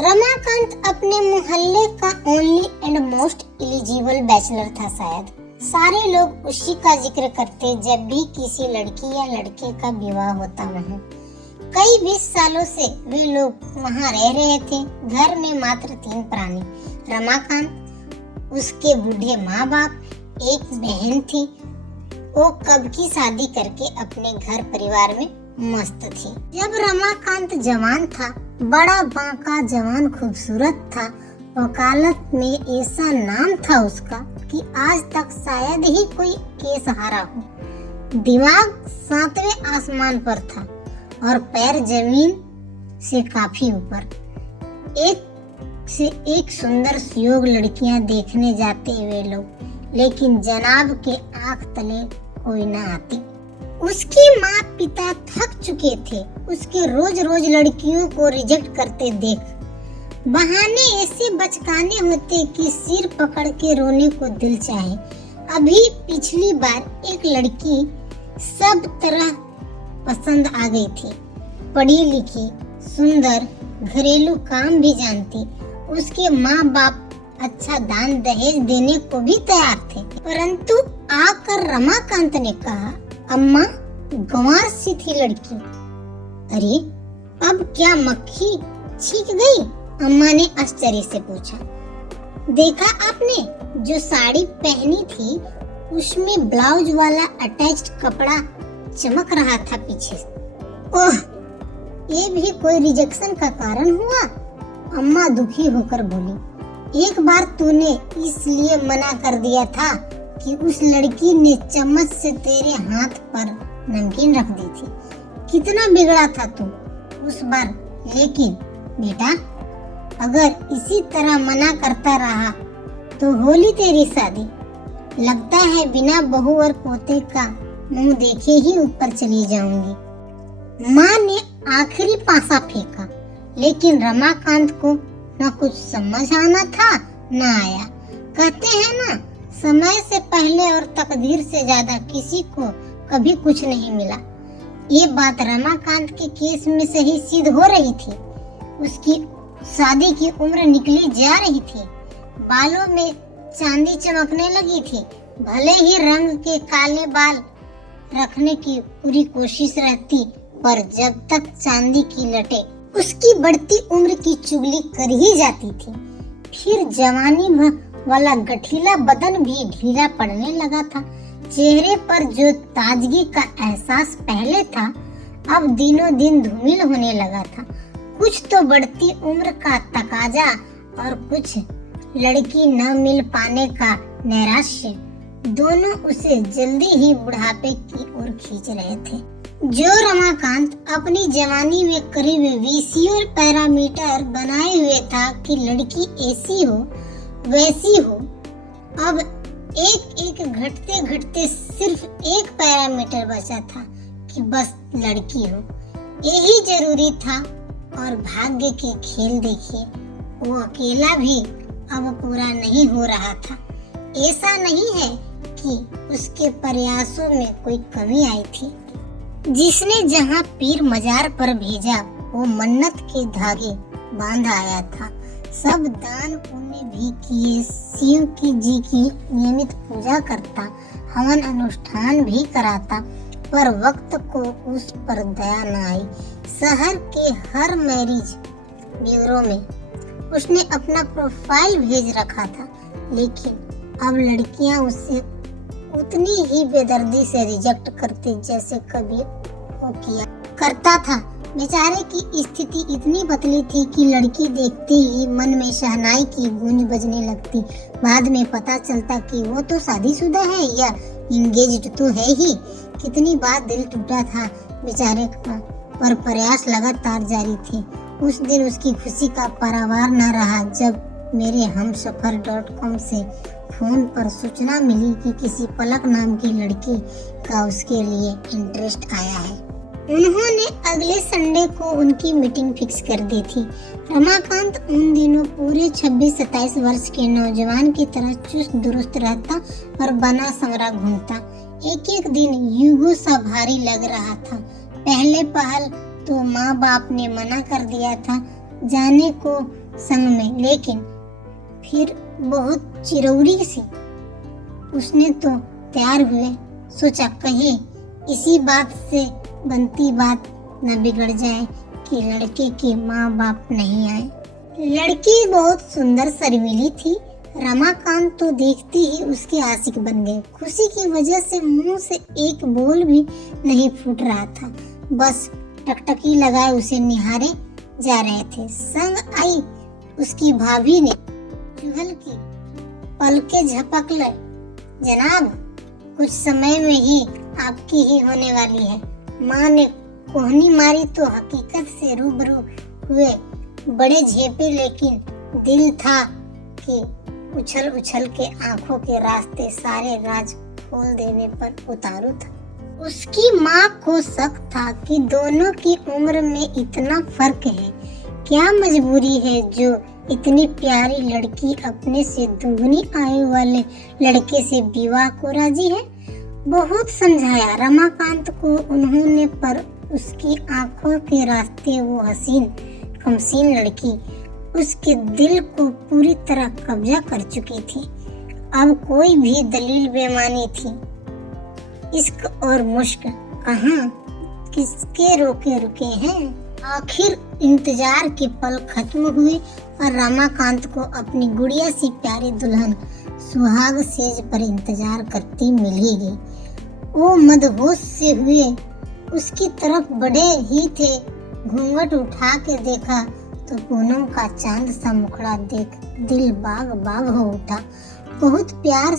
रमाकांत अपने मोहल्ले का only and most eligible bachelor था शायद। सारे लोग उसी का जिक्र करते जब भी किसी लड़की या लड़के का विवाह होता वहाँ। कई 20 सालों से वे लोग वहाँ रह रहे थे। घर में मात्र 3 प्राणी, रमाकांत, उसके बूढ़े माँ बाप, एक बहन थी। वो कब की शादी करके अपने घर परिवार में मस्त थी। जब रमाकांत जवान था, बड़ा बांका जवान खूबसूरत था। वकालत में ऐसा नाम था उसका कि आज तक शायद ही कोई केस हारा हो। दिमाग 7वें आसमान पर था और पैर जमीन से काफी ऊपर। एक से एक सुंदर सुयोग लड़कियां देखने जाते वे लोग, लेकिन जनाब के आंख तले कोई न आती। उसकी माँ पिता थक चुके थे उसके रोज रोज लड़कियों को रिजेक्ट करते देख। बहाने ऐसे बचकाने होते कि सिर पकड़ के रोने को दिल चाहे। अभी पिछली बार एक लड़की सब तरह पसंद आ गई थी, पढ़ी लिखी, सुंदर, घरेलू काम भी जानती। उसके माँ बाप अच्छा दान दहेज देने को भी तैयार थे, परंतु आकर रमाकांत ने कहा, अम्मा, गंवार सी थी लड़की। अरे, अब क्या मक्खी छींक गई? अम्मा ने आश्चर्य से पूछा। देखा आपने, जो साड़ी पहनी थी उसमें ब्लाउज वाला अटैच्ड कपड़ा चमक रहा था पीछे। ओह, ये भी कोई रिजेक्शन का कारण हुआ? अम्मा दुखी होकर बोली, एक बार तूने इसलिए मना कर दिया था कि उस लड़की ने चम्मच से तेरे हाथ पर नमकीन रख दी थी। कितना बिगड़ा था तू उस बार। लेकिन बेटा, अगर इसी तरह मना करता रहा तो होली तेरी शादी। लगता है बिना बहू और पोते का मुंह देखे ही ऊपर चली जाऊंगी। माँ ने आखिरी पासा फेंका, लेकिन रमाकांत को न कुछ समझ आना था न आया। कहते हैं ना, समय से पहले और तकदीर से ज्यादा किसी को कभी कुछ नहीं मिला। ये बात रमाकांत के केस में सही सिद्ध हो रही थी। उसकी शादी की उम्र निकली जा रही थी, बालों में चांदी चमकने लगी थी। भले ही रंग के काले बाल रखने की पूरी कोशिश रहती, पर जब तक चांदी की लटे उसकी बढ़ती उम्र की चुगली कर ही जाती थी। फिर जवानी वाला गठीला बदन भी ढीला पड़ने लगा था। चेहरे पर जो ताजगी का एहसास पहले था, अब दिनों दिन धूमिल होने लगा था। कुछ तो बढ़ती उम्र का तकाजा और कुछ लड़की न मिल पाने का नैराश्य, दोनों उसे जल्दी ही बुढ़ापे की ओर खींच रहे थे। जो रमाकांत अपनी जवानी में करीब विजुअल पैरामीटर बनाए हुए था कि लड़की ऐसी हो वैसी हो, अब एक घटते घटते सिर्फ एक पैरामीटर बचा था कि बस लड़की हो। यही जरूरी था। और भाग्य के खेल देखिए, वो अकेला भी अब पूरा नहीं हो रहा था। ऐसा नहीं है कि उसके प्रयासों में कोई कमी आई थी। जिसने जहां पीर मजार पर भेजा, वो मन्नत के धागे बांध आया था। सब दान पुण्य भी किए, शिव जी की नियमित पूजा करता, हवन अनुष्ठान भी कराता, पर वक्त को उस पर दया न आई। शहर के हर मैरिज ब्यूरो में उसने अपना प्रोफाइल भेज रखा था, लेकिन अब लड़कियां उसे उतनी ही बेदर्दी से रिजेक्ट करती जैसे कभी वो किया करता था। बेचारे की स्थिति इतनी पतली थी कि लड़की देखते ही मन में शहनाई की गूंज बजने लगती। बाद में पता चलता कि वो तो शादीशुदा है या इंगेज्ड तो है ही। कितनी बार दिल टूटा था बेचारे का, पर प्रयास लगातार जारी थे। उस दिन उसकी खुशी का पारावार न रहा जब मेरे हमसफर.com से फोन पर सूचना मिली कि किसी पलक नाम की लड़की का उसके लिए इंटरेस्ट आया है। उन्होंने अगले संडे को उनकी मीटिंग फिक्स कर दी थी। रमाकांत उन दिनों पूरे 26-27 वर्ष के नौजवान की तरह चुस्त दुरुस्त रहता और बना संवरा घूमता। एक एक दिन युगों सा भारी लग रहा था। पहले पहल तो माँ बाप ने मना कर दिया था, जाने को संग में, लेकिन फिर बहुत चिरौरी सी उसने तो तैयार हुए। सोचा कहीं इसी बात से बनती बात न बिगड़ जाए कि लड़के के माँ बाप नहीं आए। लड़की बहुत सुंदर शर्मीली थी। रमाकांत तो देखते ही उसके आशिक बन गए। खुशी की वजह से मुंह से एक बोल भी नहीं फूट रहा था, बस टकटकी लगाए उसे निहारे जा रहे थे। संग आई उसकी भाभी ने चुहल की पलके झपक ले, जनाब कुछ समय में ही आपकी ही होने वाली है। माँ ने कोहनी मारी तो हकीकत से रूबरू हुए। बड़े झेपे, लेकिन दिल था कि उछल उछल के आंखों के रास्ते सारे राज खोल देने पर उतारू था। उसकी माँ को शक था कि दोनों की उम्र में इतना फर्क है। क्या मजबूरी है जो इतनी प्यारी लड़की अपने से दुगनी आयु वाले लड़के से विवाह को राजी है। बहुत समझाया रमाकांत को उन्होंने, पर उसकी आंखों के रास्ते वो हसीन कमसीन लड़की उसके दिल को पूरी तरह कब्जा कर चुकी थी। अब कोई भी दलील बेमानी थी। इश्क और मुश्क कहाँ किसके रोके रुके हैं। आखिर इंतजार के पल खत्म हुए और रमाकांत को अपनी गुड़िया सी प्यारी दुल्हन सुहाग सेज पर इंतजार करती मिल ही गई। वो मदहोश से हुए उसकी तरफ बढ़े ही थे। घूंघट उठा के देखा तो पूनम का चांद सा मुखड़ा देख दिल बाग बाग हो उठा। बहुत प्यार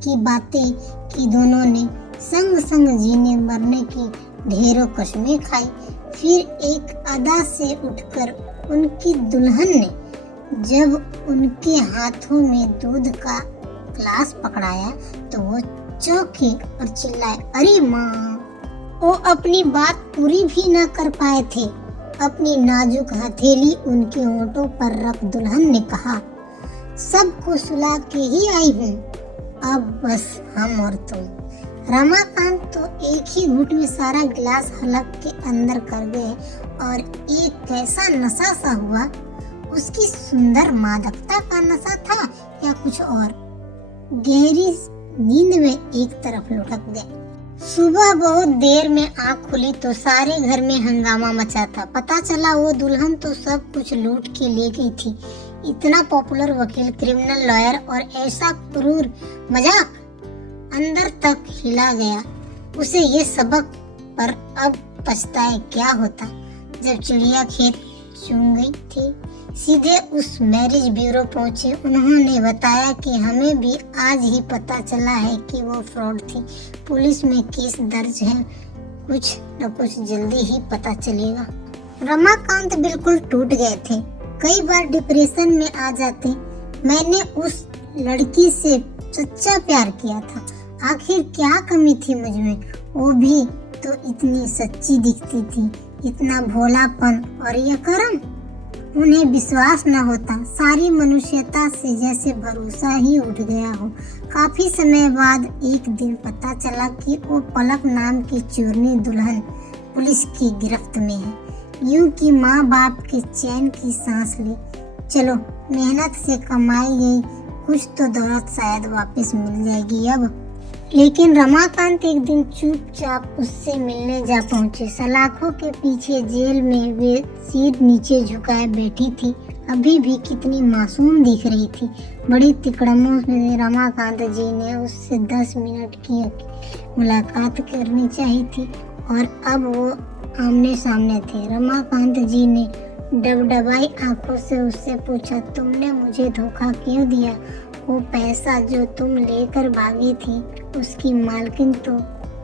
की बातें की दोनों ने, संग संग जीने मरने की ढेरों कसमें खाई। फिर एक अदा से उठकर उनकी दुल्हन ने जब उनके हाथों में दूध का ग्लास पकड़ाया तो वो चौंके और चिल्लाए, अरे माँ! वो अपनी बात पूरी भी न कर पाए थे। अपनी नाजुक हथेली उनके होंठों पर रख दुल्हन ने कहा, सबको सुला के ही आई हूँ, अब बस हम और तुम। रमाकांत तो एक ही घूंट में सारा गिलास हलक के अंदर कर गए और एक कैसा नशा सा हुआ। उसकी सुंदर मादकता का नशा था या कुछ और। गहरी नींद में एक तरफ लुढ़क गए। सुबह बहुत देर में आँख खुली तो सारे घर में हंगामा मचा था। पता चला वो दुल्हन तो सब कुछ लूट के ले गई थी। इतना पॉपुलर वकील, क्रिमिनल लॉयर और ऐसा क्रूर मजाक, अंदर तक हिला गया उसे ये सबक। पर अब पछताए क्या होता जब चिड़िया खेत चुन गई थी। सीधे उस मैरिज ब्यूरो पहुंचे। उन्होंने बताया कि हमें भी आज ही पता चला है कि वो फ्रॉड थी। पुलिस में केस दर्ज है, कुछ न कुछ जल्दी ही पता चलेगा। रमाकांत बिल्कुल टूट गए थे। कई बार डिप्रेशन में आ जाते। मैंने उस लड़की से सच्चा प्यार किया था। आखिर क्या कमी थी मुझमें? वो भी तो इतनी सच्ची दिखती थी, इतना भोलापन और ये कर्म। उन्हें विश्वास न होता। सारी मनुष्यता से जैसे भरोसा ही उठ गया हो। काफी समय बाद एक दिन पता चला कि वो पलक नाम की चोरनी दुल्हन पुलिस की गिरफ्त में है। यूं कि माँ बाप के चैन की सांस ले। चलो, मेहनत से कमाई गई कुछ तो दौलत शायद वापस मिल जाएगी अब। लेकिन रमाकांत एक दिन चुपचाप उससे मिलने जा पहुंचे। सलाखों के पीछे जेल में वे सिर नीचे झुकाए बैठी थी। अभी भी कितनी मासूम दिख रही थी। बड़ी तिकड़मों में रमाकांत जी ने उससे 10 मिनट की मुलाकात करनी चाहिए थी और अब वो आमने सामने थे। रमाकांत जी ने डबडबाई आंखों से उससे पूछा, तुमने मुझे धोखा क्यों दिया? वो पैसा जो तुम लेकर भागी थी उसकी मालकिन तो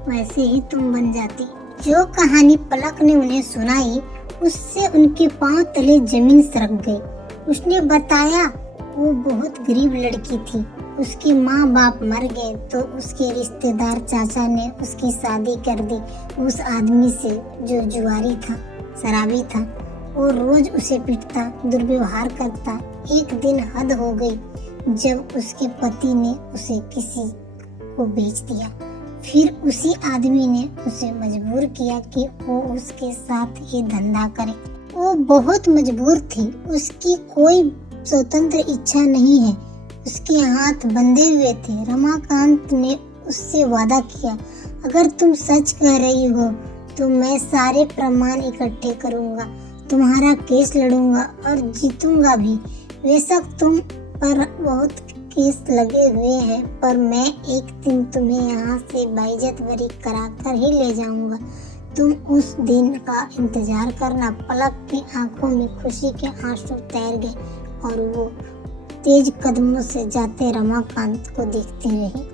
वैसे ही तुम बन जाती। जो कहानी पलक ने उन्हें सुनाई उससे उनके पांव तले जमीन सरक गई। उसने बताया वो बहुत गरीब लड़की थी। उसके माँ बाप मर गए तो उसके रिश्तेदार चाचा ने उसकी शादी कर दी उस आदमी से जो जुआरी था, शराबी था। वो रोज उसे पीटता, दुर्व्यवहार करता। एक दिन हद हो गई जब उसके पति ने उसे किसी को बेच दिया। फिर उसी आदमी ने उसे मजबूर किया कि वो उसके साथ ये धंधा करे। वो बहुत मजबूर थी, उसकी कोई स्वतंत्र इच्छा नहीं है, उसके हाथ बंधे हुए थे। रमाकांत ने उससे वादा किया, अगर तुम सच कह रही हो तो मैं सारे प्रमाण इकट्ठे करूंगा, तुम्हारा केस लड़ूंगा और जीतूंगा भी। बेशक तुम पर बहुत केस लगे हुए हैं, पर मैं एक दिन तुम्हें यहाँ से बाइज्जत बरी कराकर ही ले जाऊंगा। तुम उस दिन का इंतजार करना। पलक की आंखों में खुशी के आंसू तैर गए और वो तेज कदमों से जाते रमाकांत को देखती रही।